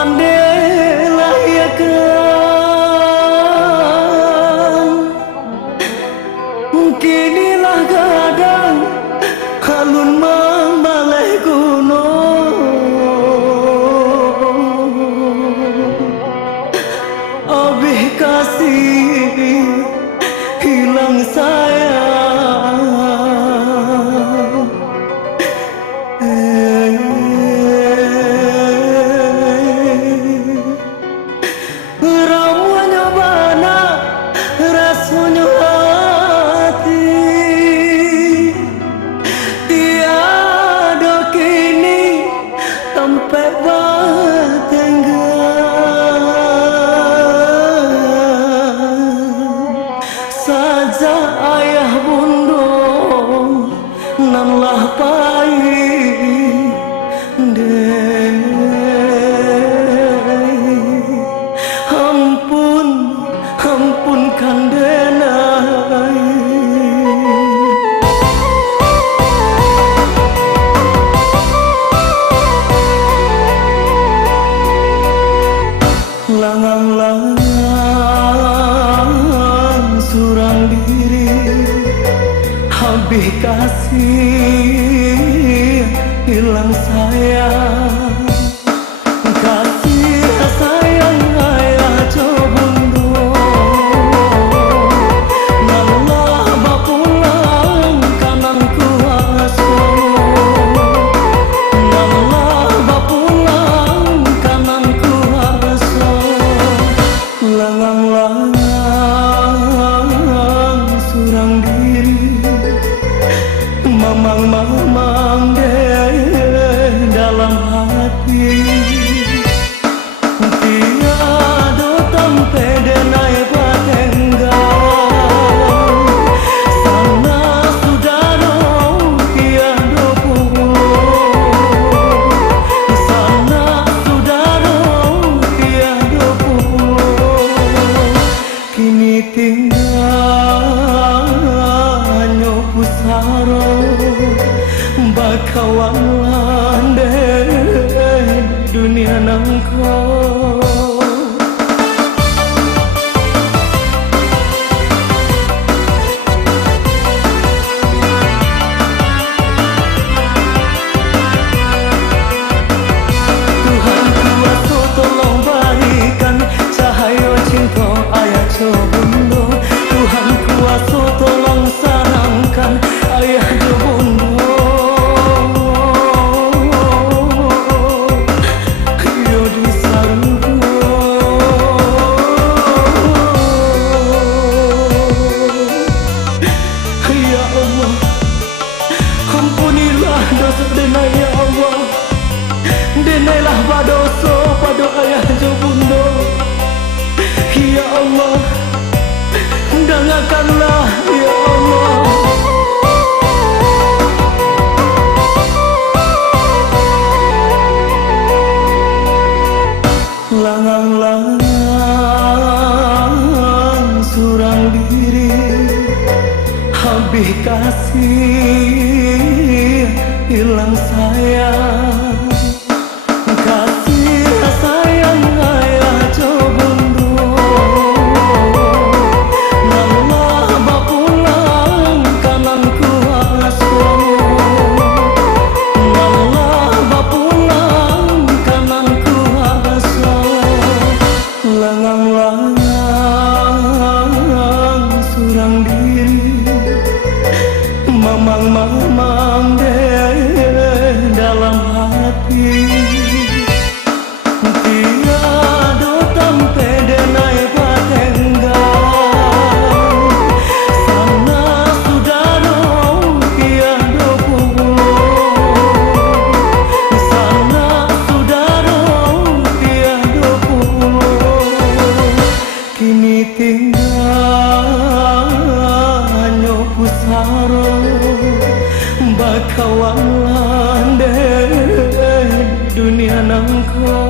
mandelayakan kinilah kadang alun mambalai gunung abih kasih hilang sayang ramuannya bana rasanya hati tiada kini sampai batenggan saja ayah bundo nanlah pahit ampun ampunkan denai langang-langang surang diri habis kasih hilang sayang kasih sayang ayah cobundo nalah bapulang kanan kuasa nalah bapulang kanan kuasa langang-langang surang diri mamang-mamang deh dalam hati tiada tampe denai batenggan sana sudaro tiada pulau sana sudaro tiada pulau kini tinggal hanya pusaro bakawan landai dunia nangkau Tuhan kuasa tolong berikan cahaya cinta ayah cobundo Tuhan kuasa tolong sanangkan ayah cobundo yo di sarungku ya Allah ampunilah dosa denai ya Allah denailah badoso pada ayah cobundo ya Allah dengarkanlah ya Allah langang-langang surang diri habis kasih hilang sayang kasih sayang ayah cobundo nalah bapulang kanan kuasa nalah bapulang kanan kuasa langang-langang surang diri mamang-mamang deh dalam hati tiada tampe denai batenggan sana sudaro tiada pulau sana sudaro tiada pulau kini tinggal hanya pusaro bakawan landai dunia nangkau